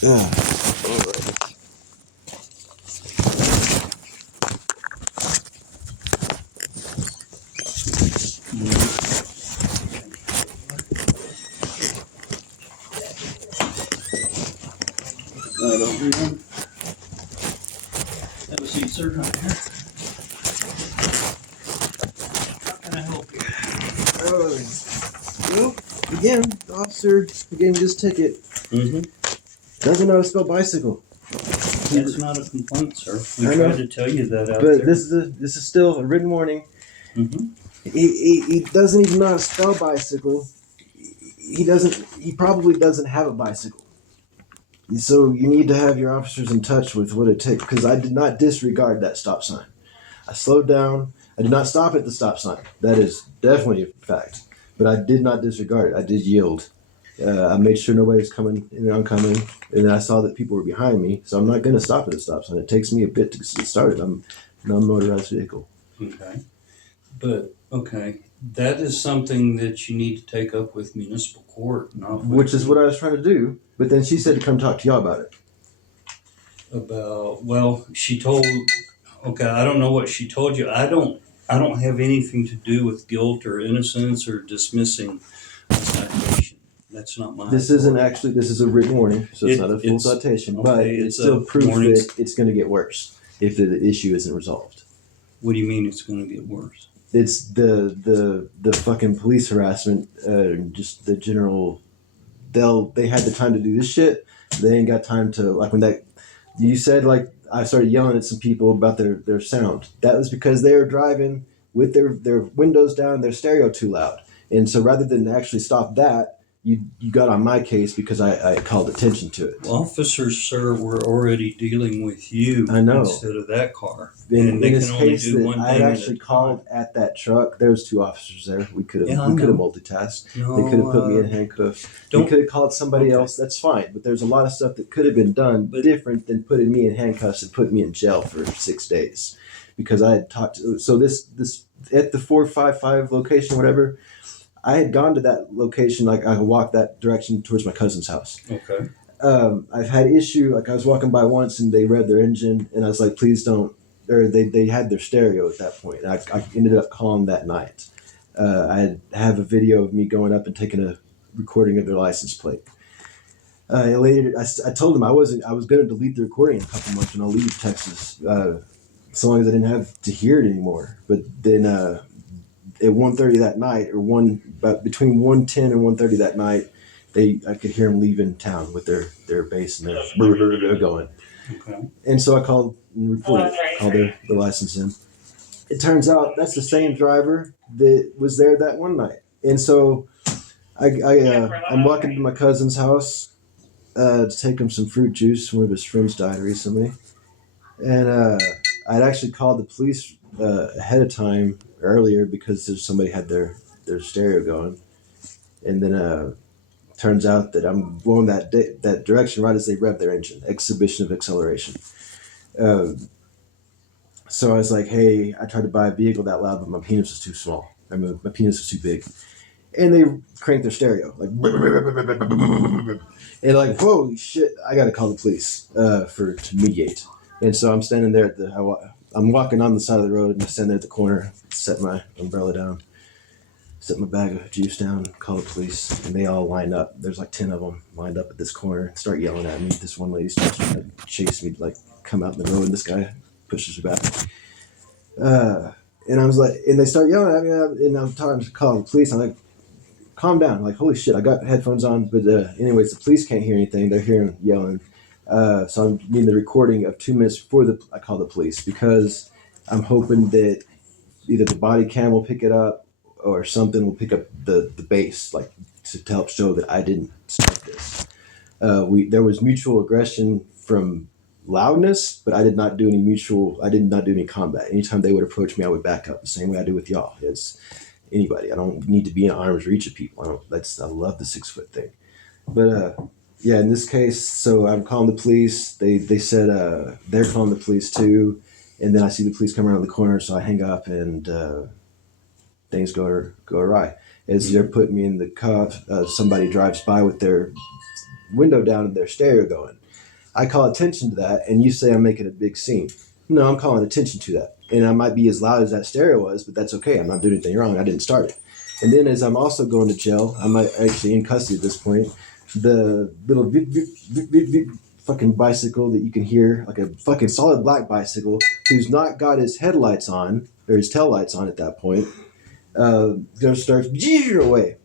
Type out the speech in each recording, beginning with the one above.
Yeah. Right over here. Have a seat, sir. Right here. How can I help you? Well, again, the officer who gave me this ticket doesn't know how to spell bicycle. That's not a complaint, sir. We I know. tried to tell you that out But there. this is still a written warning. Mm-hmm. He doesn't even know how to spell bicycle. He probably doesn't have a bicycle. So you need to have your officers in touch with what it takes, because I did not disregard that stop sign. I slowed down. I did not stop at the stop sign. That is definitely a fact. But I did not disregard it. I did yield. I made sure nobody was coming and oncoming, and then I saw that people were behind me. So I'm not going to stop at the stop sign. It takes me a bit to get started. I'm a non-motorized vehicle. Okay. But, okay, that is something that you need to take up with municipal court, not with Which is what I was trying to do. But then she said to come talk to y'all about it. about, well, she told, okay, I don't know what she told you. I don't have anything to do with guilt or innocence or dismissing a citation. That's not my This isn't authority. actually, this is a written warning, so it's not a full It's- citation, okay, but it's it's still a proof warning. that it's going to get worse if the issue isn't resolved. What do you mean it's going to get worse? It's the fucking police harassment, just the general. They had the time to do this shit. They ain't got time to, like, when that you said, like, I started yelling at some people about their sound. That was because they were driving with their windows down, their stereo too loud. And so rather than actually stop that, you got on my case because I called attention to it. Officers, sir, were already dealing with you I know. instead of that car. In And they this can only case, do that one I had thing actually at a called at that truck. There was 2 officers there. We could have Yeah, I know. multitasked. No, They could have put me in handcuffs. They don't- could have called somebody Okay. else. That's fine. But there's a lot of stuff that could have been done different than putting me in handcuffs and putting me in jail for 6 days. Because I had talked to, so this at the 455 location, whatever, I had gone to that location, like I walked that direction towards my cousin's house. Okay. I've had issue, like I was walking by once and they read their engine and I was like, please don't, or they had their stereo at that point. And I ended up calling that night. I have a video of me going up and taking a recording of their license plate. Later, I told them I was going to delete the recording in a couple months when I'll leave Texas, so long as I didn't have to hear it anymore. But then at 1:30 that night, but between 1:10 and 1:30 that night, I could hear them leaving town with their bass and their going. Okay. And so I called and reported, called their license in. It turns out that's the same driver that was there that one night. And so I'm walking to my cousin's house to take him some fruit juice. One of his friends died recently. And I'd actually called the police ahead of time earlier because somebody had their stereo going. And then turns out that I'm going that direction right as they rev their engine. Exhibition of acceleration. So I was like, hey, I tried to buy a vehicle that loud, but my penis was too small. I mean, my penis was too big. And they cranked their stereo. Like, and like, holy shit, I got to call the police to mediate. And so I'm standing there I'm walking on the side of the road and I stand there at the corner, set my umbrella down, set my bag of juice down, call the police, and they all line up. There's like 10 of them lined up at this corner, start yelling at me. This one lady starts trying to chase me, like come out in the road, and this guy pushes her back. And I was like, and they start yelling at me, and I'm trying to call the police. I'm like, calm down. I'm like, holy shit, I got headphones on. But anyways, the police can't hear anything. They're hearing yelling. So I'm needing the recording of 2 minutes before I call the police because I'm hoping that either the body cam will pick it up or something will pick up the bass, like to help show that I didn't start this. There was mutual aggression from loudness, but I did not do any combat. Anytime they would approach me, I would back up the same way I do with y'all. It's anybody. I don't need to be in arm's reach of people. I love the 6 foot thing. But yeah, in this case, so I'm calling the police. They said they're calling the police too, and then I see the police come around the corner, so I hang up and things go awry. As they're putting me in the car, somebody drives by with their window down and their stereo going. I call attention to that, and you say I'm making a big scene. No, I'm calling attention to that. And I might be as loud as that stereo was, but that's okay. I'm not doing anything wrong. I didn't start it. And then as I'm also going to jail, I'm actually in custody at this point. The little fucking bicycle that you can hear, like a fucking solid black bicycle, who's not got his headlights on, or his tail lights on at that point, gonna start away.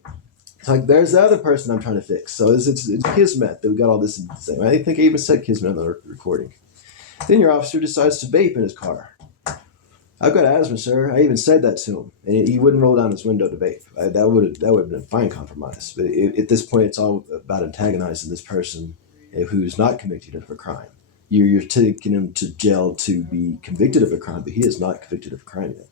It's like, there's the other person I'm trying to fix. So it's Kismet that we got all this in the same. I think I even said Kismet on the recording. Then your officer decides to vape in his car. I've got asthma, sir. I even said that to him, and he wouldn't roll down his window to vape. That would have been a fine compromise. But at this point, it's all about antagonizing this person who's not convicted of a crime. You're taking him to jail to be convicted of a crime, but he is not convicted of a crime yet.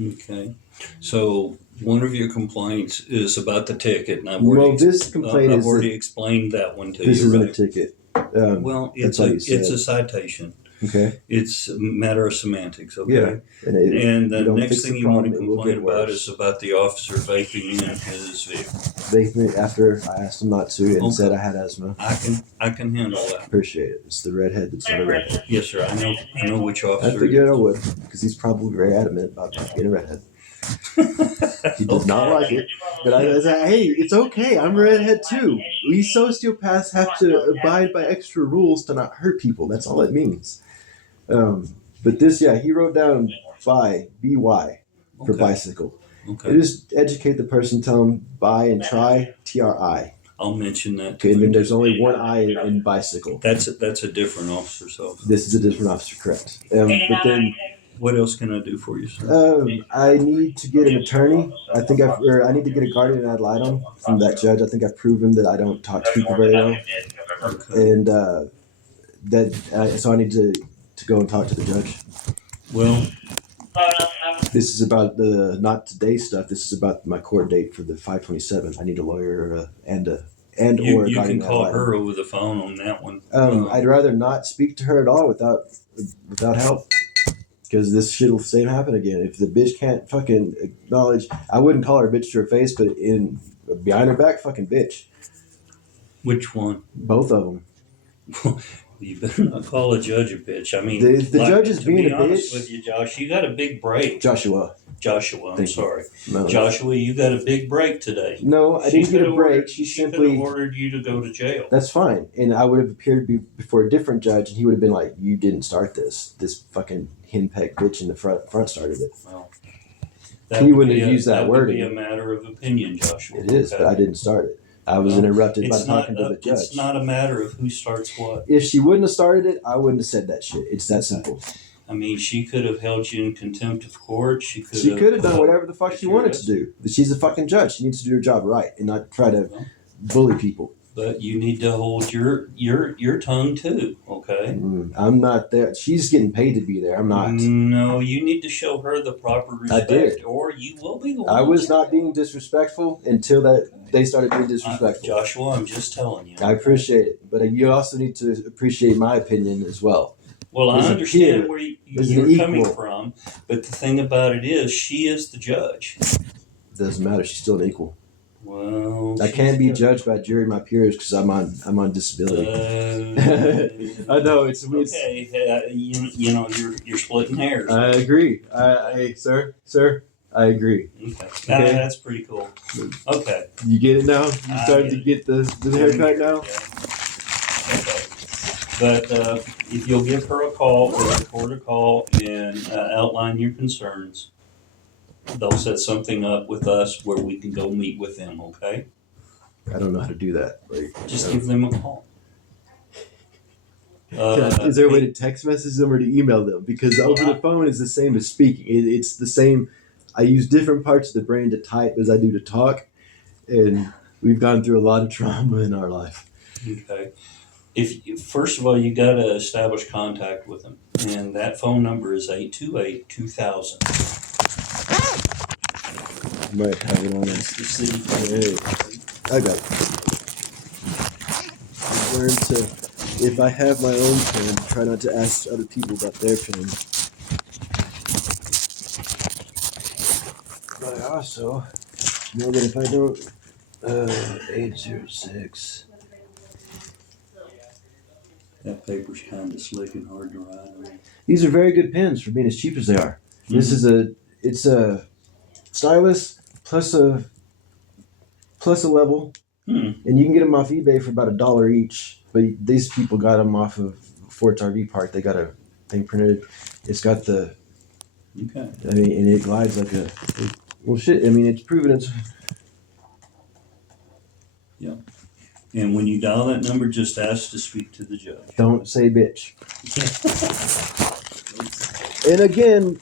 Okay. So one of your complaints is about the ticket, and I've this complaint I've already explained that one to you. This isn't a ticket. Well, it's a citation. Okay. It's a matter of semantics, okay? Yeah. And the next thing you want to complain about is about the officer vaping in his vehicle. Vaping after I asked him not to and said I had asthma. I can handle that. Appreciate it. It's the redhead that's not a redhead. Yes, sir. I know which officer. I figured I would, because he's probably very adamant about being a redhead. He does not like it. But I said, hey, it's okay. I'm a redhead too. We sociopaths have to abide by extra rules to not hurt people. That's all it means. But this, he wrote down BY for bicycle. Okay. Just educate the person, tell them buy and try, TRI. I'll mention that. Okay, and then there's only one I in bicycle. That's a different officer, so. This is a different officer, correct. But then, what else can I do for you, sir? I need to get an attorney. I need to get a guardian ad litem from that judge. I think I've proven that I don't talk to people very well. Okay. And so I need to go and talk to the judge. Well, this is about the not today stuff. This is about my court date for the 5/27. I need a lawyer or you can call her over the phone on that one. I'd rather not speak to her at all without help, because this shit will same happen again. If the bitch can't fucking acknowledge, I wouldn't call her a bitch to her face, but behind her back, fucking bitch. Which one? Both of them. You better not call a judge a bitch. I mean, the judge is being a bitch. To be honest with you, Josh, you got a big break. Joshua, I'm sorry. No. Joshua, you got a big break today. No, I didn't get a break. She simply could have ordered you to go to jail. That's fine. And I would have appeared before a different judge, and he would have been like, you didn't start this. This fucking henpecked bitch in the front started it. Well, he wouldn't have used that wording. That would be a matter of opinion, Joshua. It is, but I didn't start it. I was interrupted by talking to the judge. It's not a matter of who starts what. If she wouldn't have started it, I wouldn't have said that shit. It's that simple. I mean, she could have held you in contempt of court. She could have done whatever the fuck she wanted to do. She's a fucking judge. She needs to do her job right and not try to bully people. But you need to hold your tongue too, okay? I'm not there. She's getting paid to be there. I'm not. No, you need to show her the proper respect. I did. Or you will be going. I was not being disrespectful until they started being disrespectful. Joshua, I'm just telling you. I appreciate it. But you also need to appreciate my opinion as well. Well, I understand where you're coming from. But the thing about it is, she is the judge. It doesn't matter. She's still an equal. Well, I can't be judged by jury my peers because I'm on disability. I know it's okay. You know you're splitting hairs. I agree. Hey, sir, I agree. Okay. That's pretty cool. Okay. You get it now. You started to get the haircut now. Yeah. Okay. But if you'll give her a call or record a call and outline your concerns, they'll set something up with us where we can go meet with them, okay? I don't know how to do that. Just give them a call. Is there a way to text message them or to email them? Because over the phone is the same as speaking. It's the same. I use different parts of the brain to type as I do to talk, and we've gone through a lot of trauma in our life. Okay. First of all, you got to establish contact with them, and that phone number is 828-2000. Might have it on That's the city. Hey, I got it. Learn to, if I have my own pen, try not to ask other people about their pen. But I also know that if I don't, 806. That paper's kind of slick and hard to write on. These are very good pens for being as cheap as they are. This is it's a stylus plus a level, and you can get them off eBay for about $1 each. But these people got them off of Fort's RV Park. They got a thing printed. It's got the, Okay. I mean, and it glides like a, well, shit. I mean, it's proven it's. And when you dial that number, just ask to speak to the judge. Don't say bitch. And again,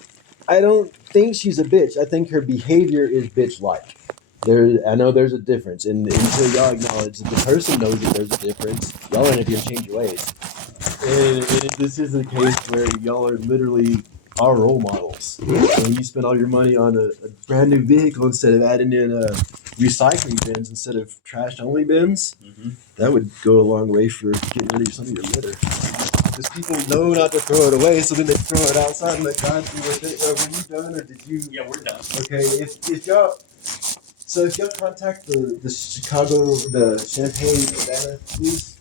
I don't think she's a bitch. I think her behavior is bitch-like. I know there's a difference, and until y'all acknowledge that the person knows that there's a difference, y'all aren't gonna change your ways. And this is a case where y'all are literally our role models. When you spend all your money on a brand new vehicle instead of adding in recycling bins instead of trash-only bins, that would go a long way for getting rid of some of your litter. Because people know not to throw it away, so then they throw it outside and let God do with it. Were you done, or did you? Yeah, we're done. Okay, if y'all contact the Chicago, the Champaign, Urbana, please,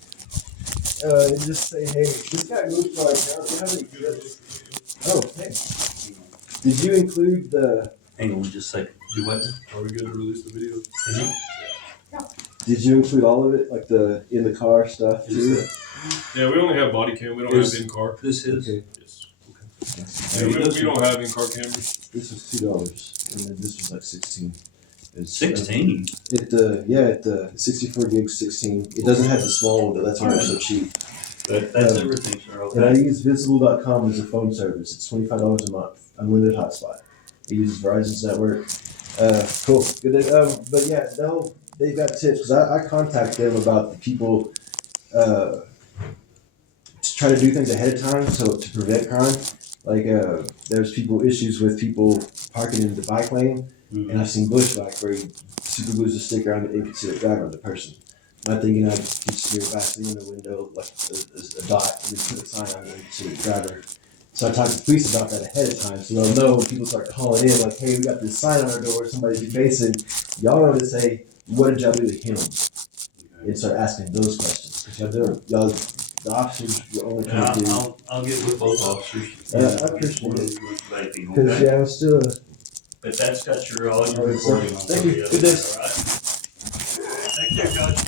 and just say, hey, this guy moved to our town. Do you have any good? Oh, hey. Did you include the? Hang on just a second. Do what? Are we going to release the video? Did you include all of it, like the in the car stuff too? Yeah, we only have body cam. We don't have in car. This is. Okay. Yes. Yeah, we don't have in car cameras. This was $2, and then this was like 16. It's 16. At the 64 gigs 16. It doesn't have the small one, but that's why it's so cheap. That's everything, sir. Okay. And I use visible.com as a phone service. It's $25 a month, unlimited hotspot. It uses Verizon's network. Cool. Good. But yeah, they've got tips because I contact them about the people to try to do things ahead of time, so to prevent crime. Like there's issues with people parking in the bike lane, and I've seen bushwhack where he super glues a sticker on the inconsiderate driver of the person. Not thinking I'd smear Vaseline in the window like a dot and then put a sign on the inconsiderate driver. So I talk to the police about that ahead of time, so they'll know when people start calling in like, hey, we got this sign on our door, somebody's defacing. Y'all know to say, what did y'all do to him? And start asking those questions. Because y'all, the officers will only come to. I'll get with both officers. I appreciate it. Because Because yeah, I'm still. But that's got all your All right, recording on. thank you. Good day. All right. Thank you, Judge.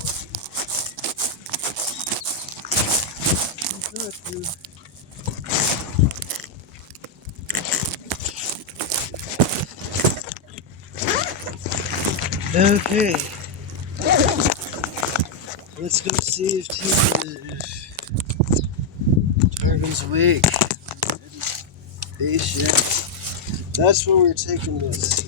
Okay. Let's go see if Tarvin's awake. Day shift. That's where we're taking this.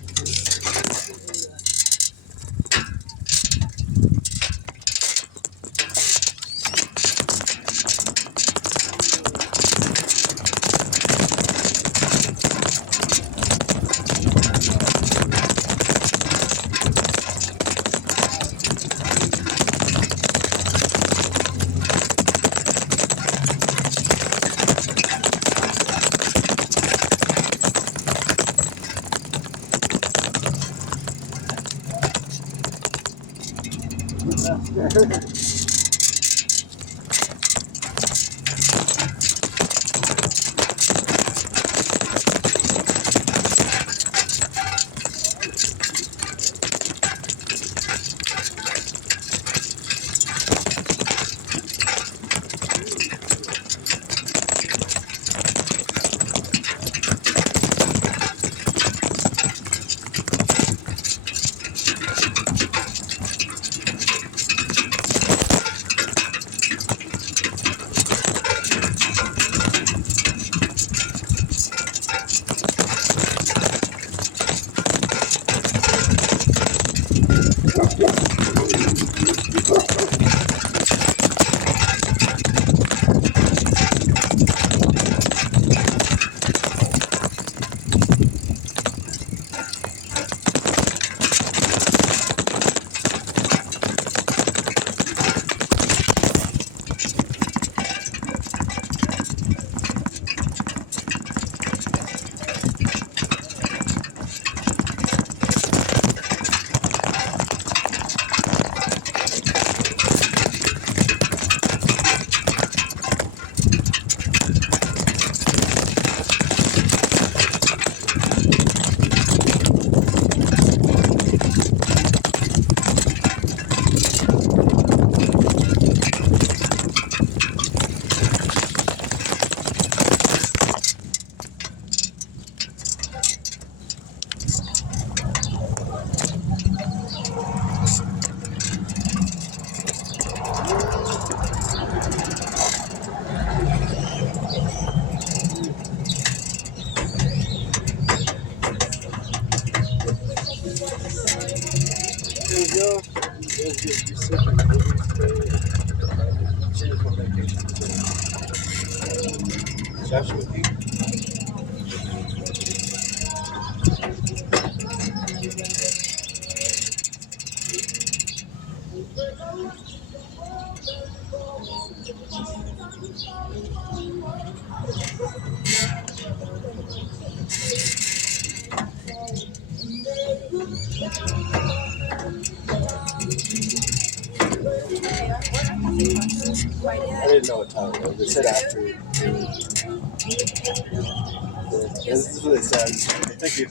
Joshua, you. I didn't know what time it was. They said after. This is what they said. Thank you.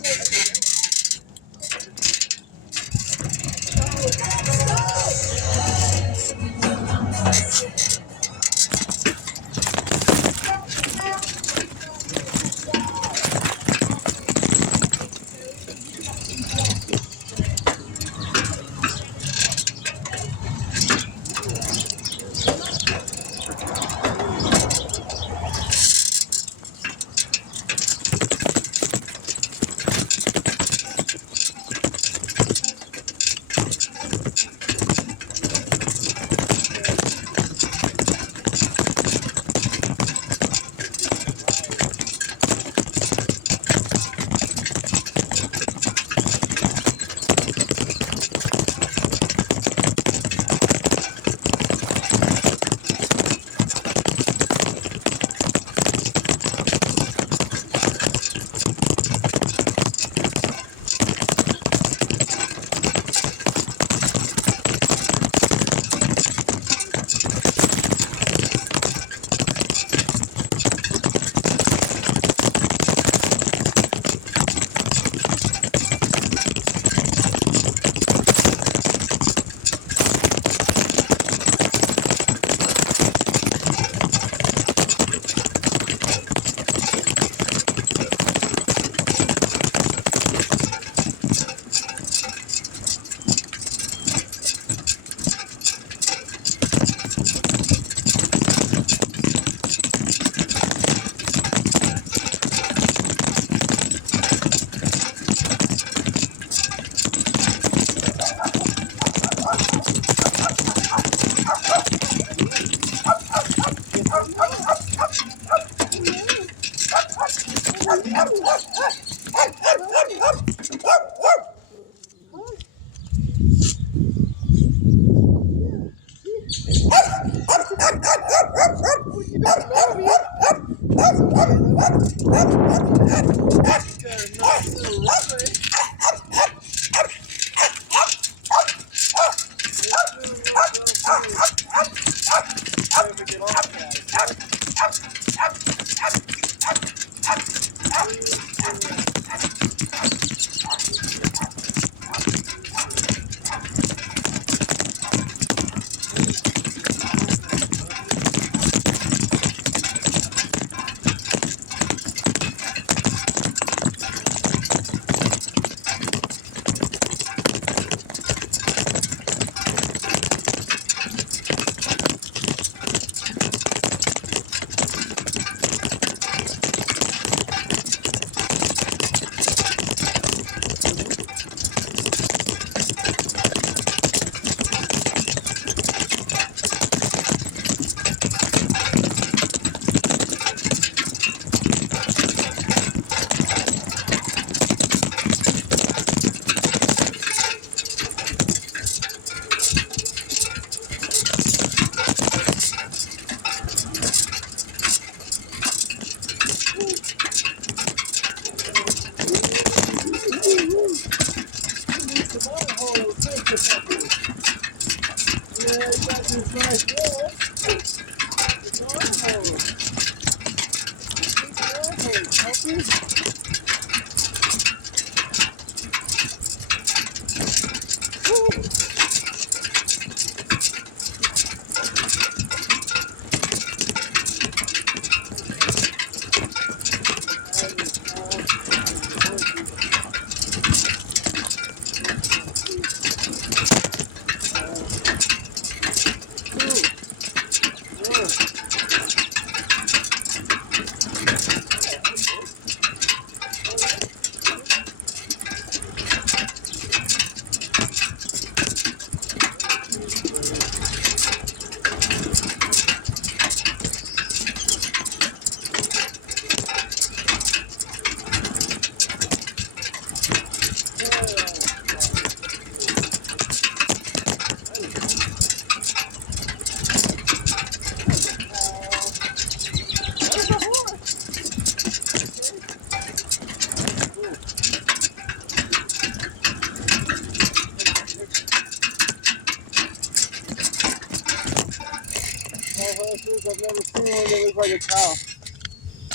dinosaurs. I've never seen one that looked like a cow.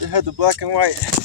It had the black and white.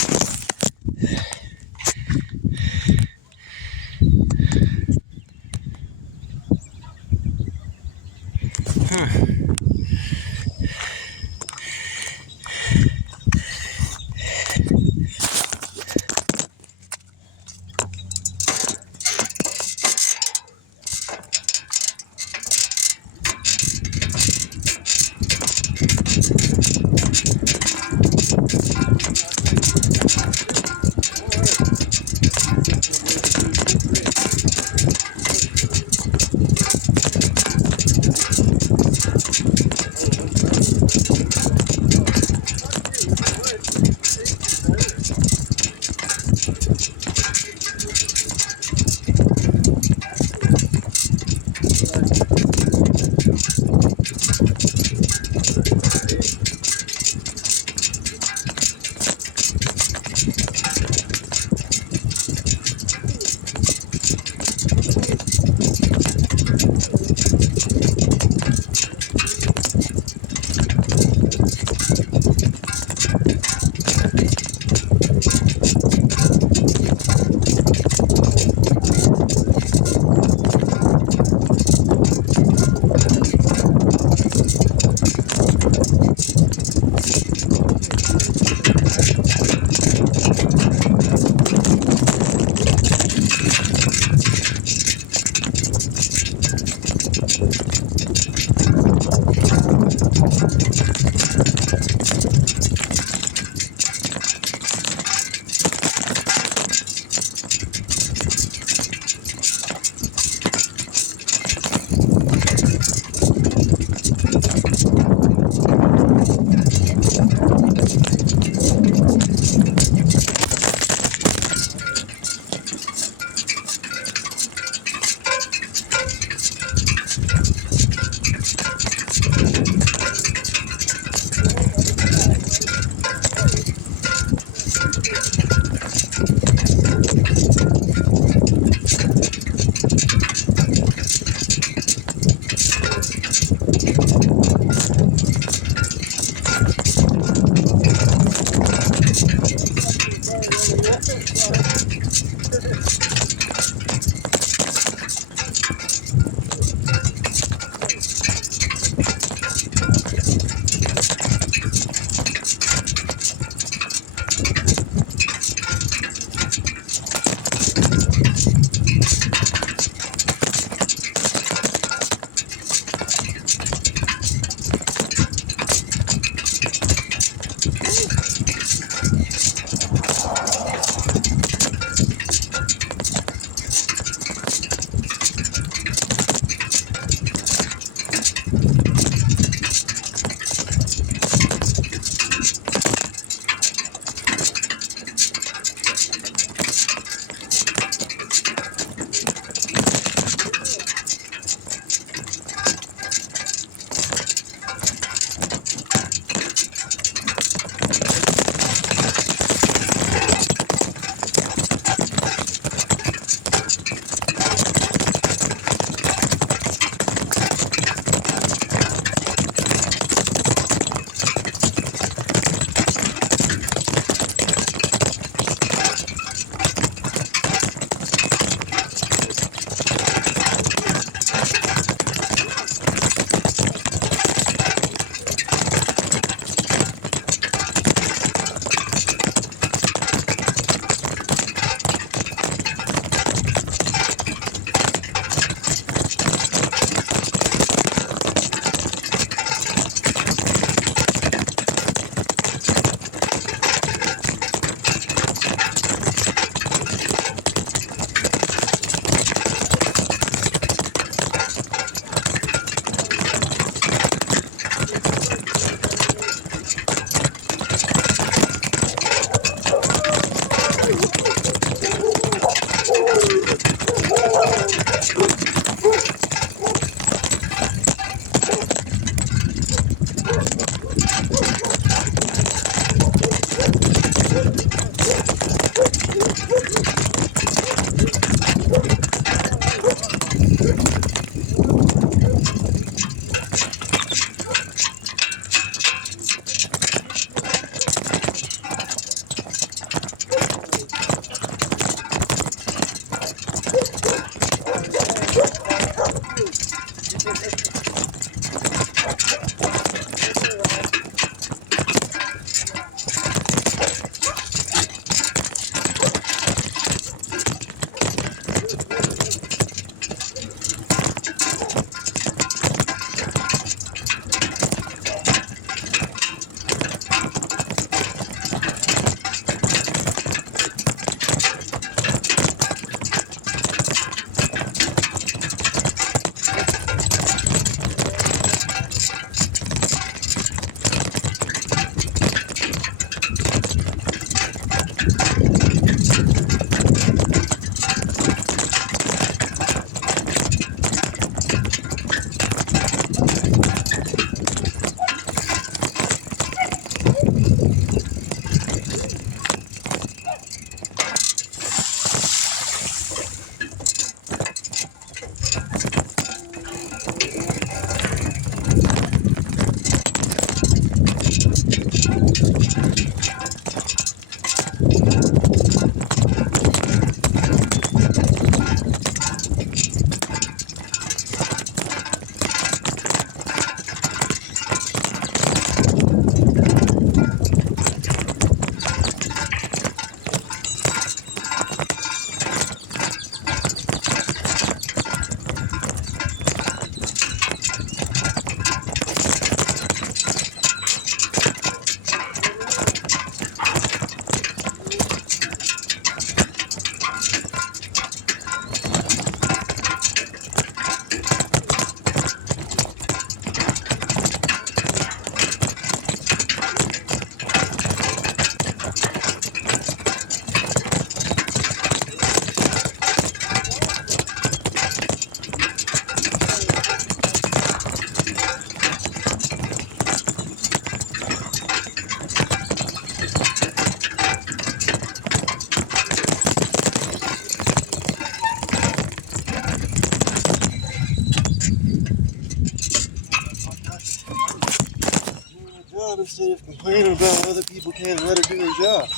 Job instead of complaining about other people can't let her do her job.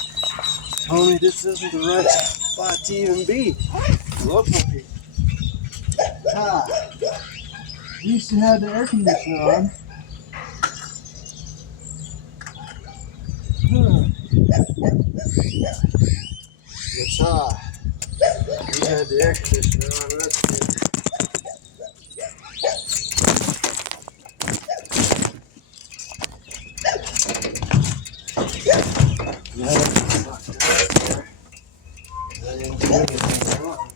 Tell me this isn't the right spot to even be. Look up here. Ah, we used to have the air conditioner on. It's hot. We had the air conditioner on. That's good. Now I didn't do anything wrong.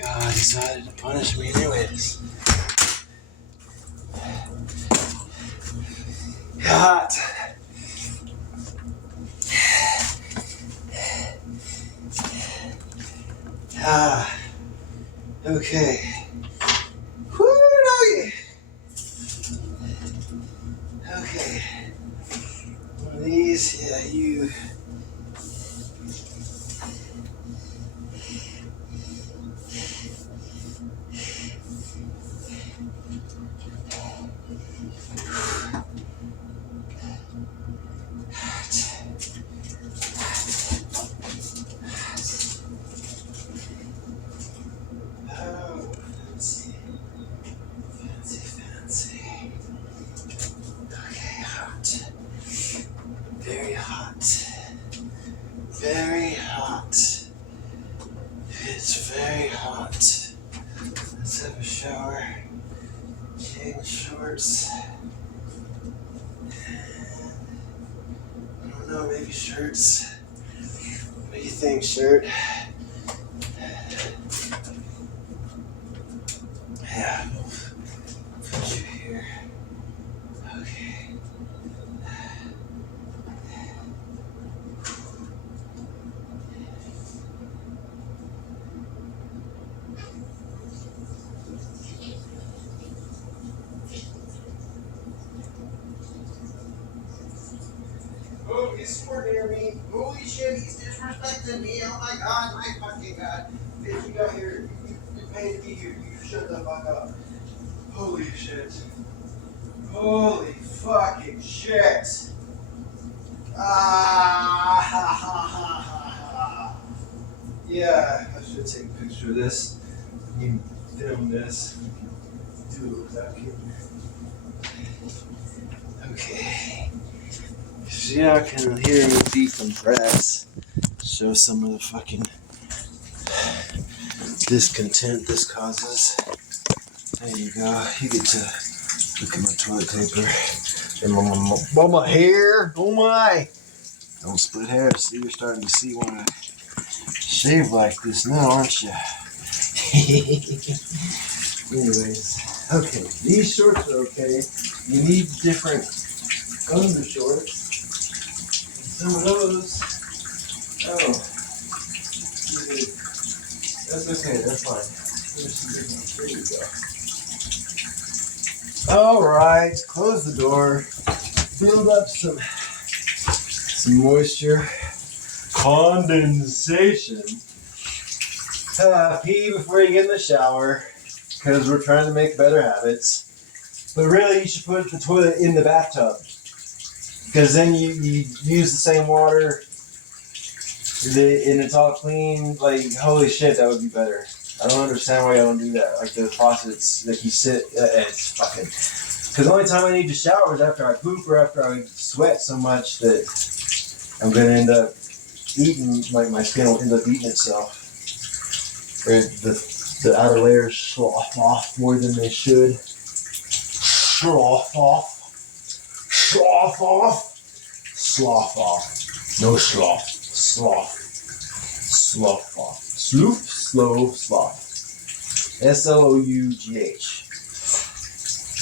God decided to punish me anyways. Hot. Ah. Okay. Woo, doggy. Okay. One of these, yeah, you. Oh, fancy. Fancy. Okay, hot. Very hot. Very hot. It's very hot. Let's have a shower. Change shorts. I don't know, maybe shirts. What do you think, shirt? Yeah, we'll put you here. Okay. Oh, he's squirting near me. Holy shit, he's disrespecting me. Oh my god, my fucking god. Bitch, you got here. You paid to be here. You shut the fuck up. Holy shit. Holy fucking shit. Ah, ha, ha, ha, ha. Yeah, I should take a picture of this. You film this. Do it without kidding. Okay. So y'all can hear me decompress. Show some of the fucking discontent this causes. There you go. You get to look at my toilet paper. And my hair. Oh my. Don't split hairs. See, you're starting to see when I shave like this now, aren't you? Anyways. Okay. These shorts are okay. You need different undershorts. Some of those. Oh. That's okay. That's fine. There's some different. There you go. All right. Close the door. Build up some moisture. Condensation. Pee before you get in the shower. Because we're trying to make better habits. But really, you should put the toilet in the bathtub. Because then you use the same water and it's all clean. Like, holy shit, that would be better. I don't understand why y'all don't do that. Like the faucets, like you sit, it's fucking. Because the only time I need to shower is after I poop or after I sweat so much that I'm gonna end up eating. Like my skin will end up eating itself. Or the outer layers slough off more than they should. Slough off. Slough off. Slough off. No slough. Slough. Slough off. Slough. Slow. Slough. SLOUGH.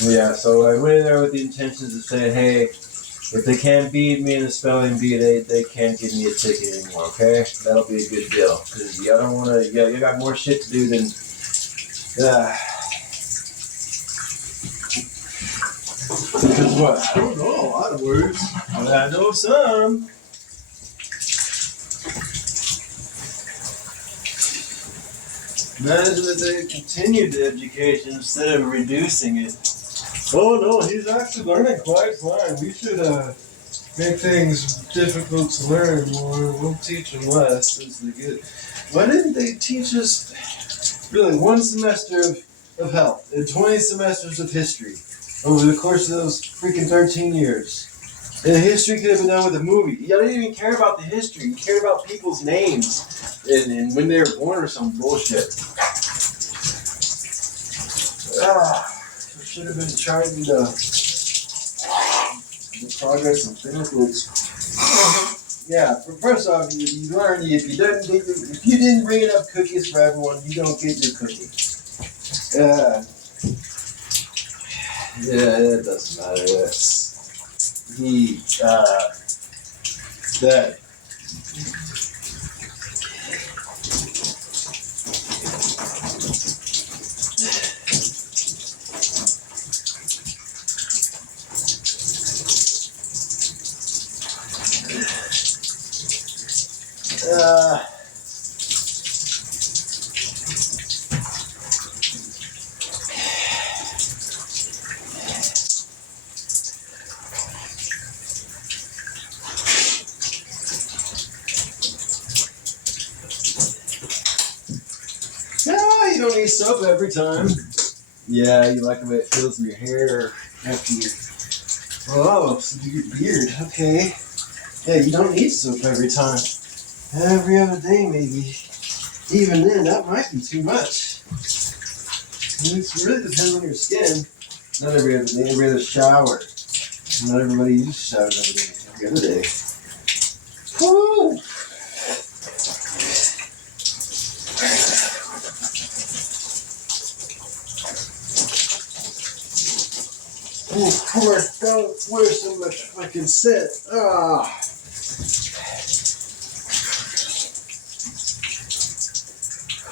Yeah, so I went in there with the intentions of saying, hey, if they can't beat me in a spelling bee, they can't give me a ticket anymore, okay? That'll be a good deal. Because y'all don't want to, you got more shit to do than, because what? I don't know a lot of words, but I know some. Imagine that they continued the education instead of reducing it. Oh no, he's actually learning quite fine. We should make things difficult to learn more. We'll teach him less as they get. Why didn't they teach us really one semester of health and 20 semesters of history over the course of those freaking 13 years? And the history could have been done with a movie. Y'all didn't even care about the history. You cared about people's names and when they were born or some bullshit. Should have been trying the progress and benefits. Yeah, first off, you learn if you didn't bring enough cookies for everyone, you don't get your cookie. Yeah, it doesn't matter. That. No, you don't need soap every time. Yeah, you like the way it feels in your hair after you. Oh, so your beard. Okay. Yeah, you don't need soap every time. Every other day, maybe. Even then, that might be too much. It really depends on your skin. Not every other day, every other shower. Not everybody uses showers every other day. Woo! Oh, poor, don't wear so much fucking scent. Ah.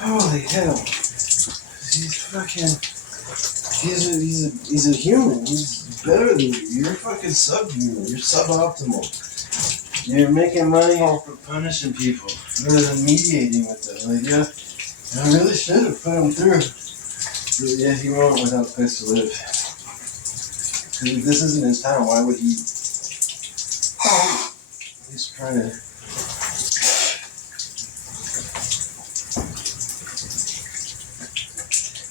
Holy hell. He's a human. He's better than you. You're fucking subhuman. You're suboptimal. You're making money off of punishing people rather than mediating with them. Like, yeah, I really should have put him through. But yeah, he won't without a place to live. If this isn't his town, why would he? He's trying to.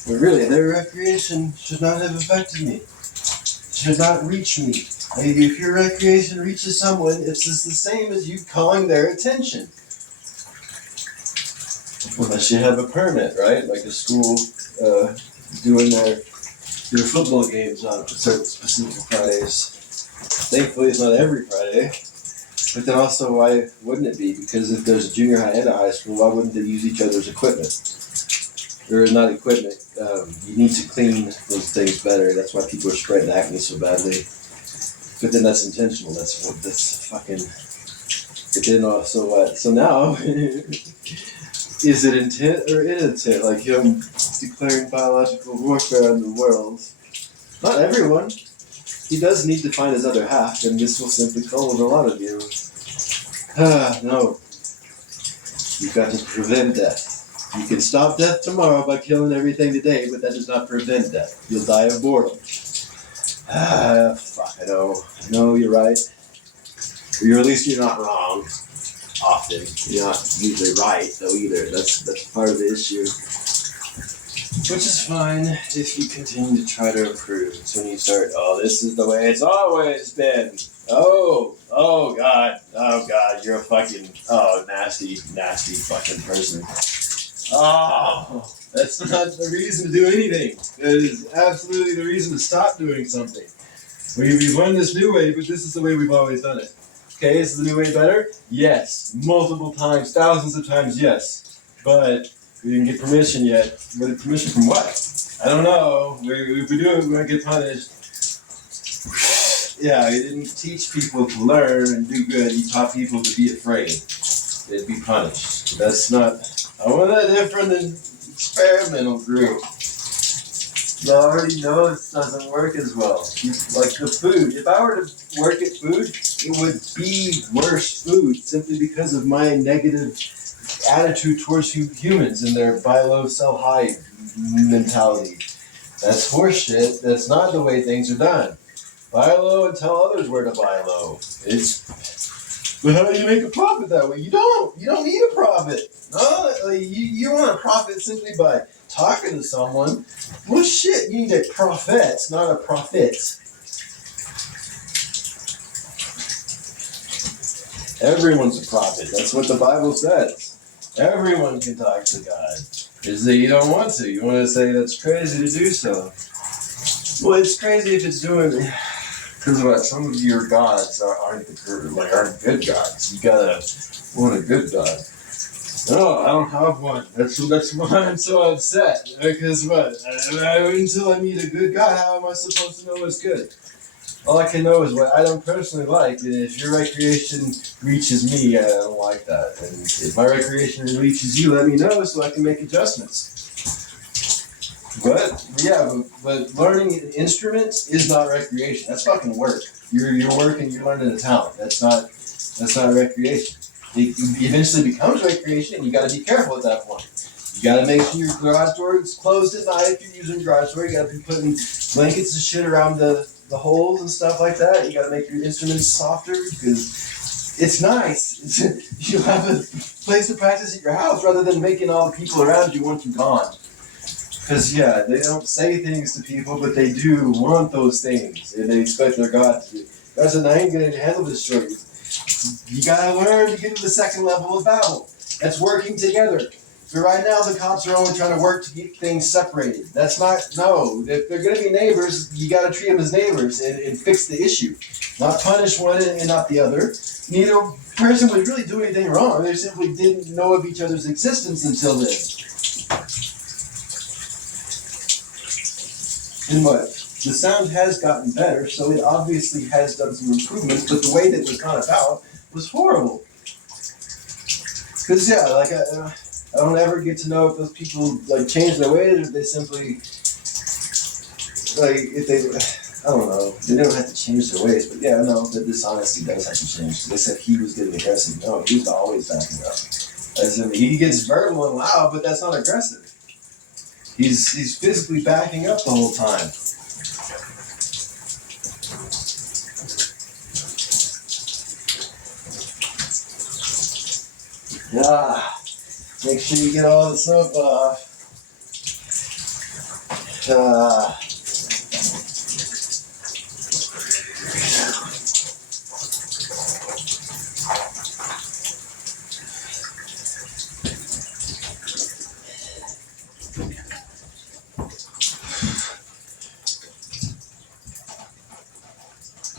But really, their recreation should not have affected me. Should not reach me. Like, if your recreation reaches someone, it's just the same as you calling their attention. Unless you have a permit, right? Like a school doing their football games on certain specific Fridays. Thankfully, it's not every Friday. But then also, why wouldn't it be? Because if there's a junior high and a high school, why wouldn't they use each other's equipment? Or not equipment. You need to clean those things better. That's why people are spreading acne so badly. But then that's intentional. That's fucking. But then also what? So now, is it intent or intent? Like him declaring biological warfare on the world. Not everyone. He does need to find his other half, and this will simply close a lot of you. No. You've got to prevent death. You can stop death tomorrow by killing everything today, but that does not prevent death. You'll die of boredom. Fuck, I know. No, you're right. Or at least you're not wrong often. You're not usually right though either. That's part of the issue. Which is fine if you continue to try to improve. It's when you start, oh, this is the way it's always been. Oh God, you're a fucking, nasty fucking person. Oh, that's not the reason to do anything. That is absolutely the reason to stop doing something. We've learned this new way, but this is the way we've always done it. Okay, is the new way better? Yes. Multiple times, thousands of times, yes. But we didn't get permission yet. But permission from what? I don't know. If we do it, we're going to get punished. Yeah, he didn't teach people to learn and do good. He taught people to be afraid. They'd be punished. That's not... I want that different than experimental group. You already know it doesn't work as well. Like the food. If I were to work at food, it would be worse food simply because of my negative attitude towards humans and their buy low, sell high mentality. That's horseshit. That's not the way things are done. Buy low and tell others where to buy low. But how do you make a profit that way? You don't. You don't need a profit. No, like, you want a profit simply by talking to someone. Well, shit, you need a prophet, not a profit. Everyone's a prophet. That's what the Bible says. Everyone can talk to God. Is that you don't want to. You want to say that's crazy to do so. Well, it's crazy if it's doing... Because some of your gods aren't good gods. You gotta want a good god. No, I don't have one. That's why I'm so upset. Because until I meet a good god, how am I supposed to know what's good? All I can know is what I don't personally like. And if your recreation reaches me, I don't like that. And if my recreation reaches you, let me know so I can make adjustments. But learning instruments is not recreation. That's fucking work. You're working. You're learning a talent. That's not recreation. It eventually becomes recreation, and you got to be careful at that point. You got to make sure your garage door is closed at night if you're using a garage door. You got to be putting blankets and shit around the holes and stuff like that. You got to make your instruments softer because it's nice. You have a place to practice at your house rather than making all the people around you want you gone. Because, yeah, they don't say things to people, but they do want those things. And they expect their God to do. God said, I ain't going to handle this short. You got to learn to get to the second level of battle. That's working together. But right now, the cops are only trying to work to keep things separated. That's not, no. If they're going to be neighbors, you got to treat them as neighbors and fix the issue. Not punish one and not the other. Neither person was really doing anything wrong. They simply didn't know of each other's existence until then. And what? The sound has gotten better, so it obviously has done some improvements, but the way that it was gone about was horrible. Because, yeah, like, I don't ever get to know if those people, like, change their ways or if they simply, like, if they, I don't know. They don't have to change their ways, but yeah, no, that dishonesty does have to change. They said he was getting aggressive. No, he was always backing up. As in, he gets verbal and loud, but that's not aggressive. He's physically backing up the whole time. Yeah. Make sure you get all the soap off.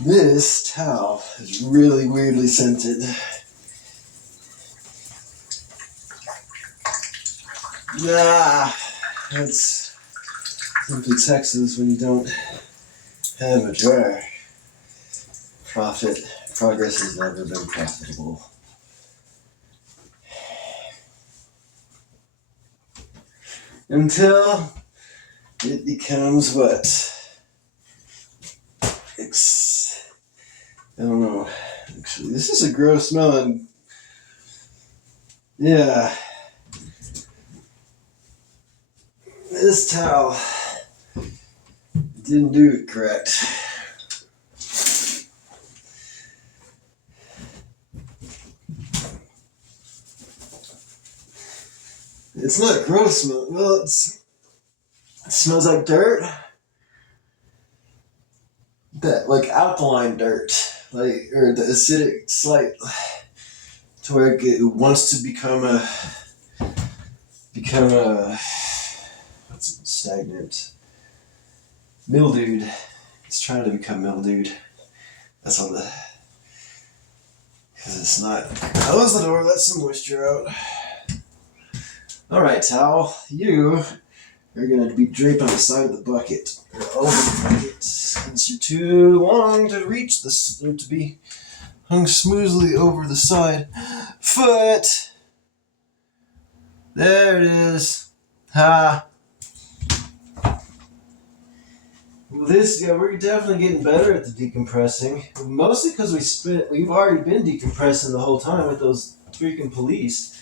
This towel is really weirdly scented. Nah, it's simply Texas when you don't have a dryer. Progress has never been profitable. Until it becomes what? I don't know. Actually, this is a gross smelling. Yeah. This towel didn't do it correct. It's not gross smell. Well, it smells like dirt. That like alkaline dirt, like or the acidic slight, to where it wants to become a what's it, stagnant, mildewed. It's trying to become mildewed. That's on the because it's not. Close the door. Let some moisture out. All right, towel. You are gonna be draped on the side of the bucket or over the bucket since you're too long to reach this or to be hung smoothly over the side. Foot. There it is. Ha. Well, we're definitely getting better at the decompressing. Mostly because we've already been decompressing the whole time with those freaking police.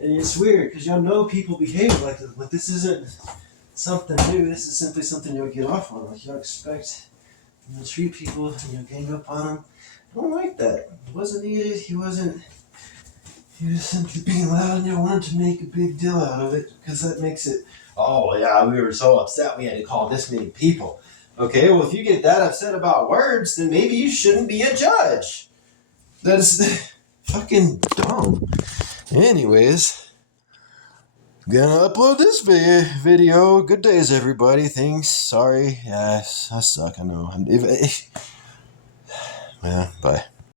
And it's weird because y'all know people behave like this. Like this isn't something new. This is simply something you'll get off on. Like y'all expect you'll treat people and you'll gang up on them. I don't like that. It wasn't needed. He was simply being loud and y'all wanted to make a big deal out of it because that makes it, oh yeah, we were so upset we had to call this many people. Okay, well if you get that upset about words, then maybe you shouldn't be a judge. That is fucking dumb. Anyways, gonna upload this video. Good days, everybody. Thanks. Sorry. Yes, I suck. I know. Yeah, bye.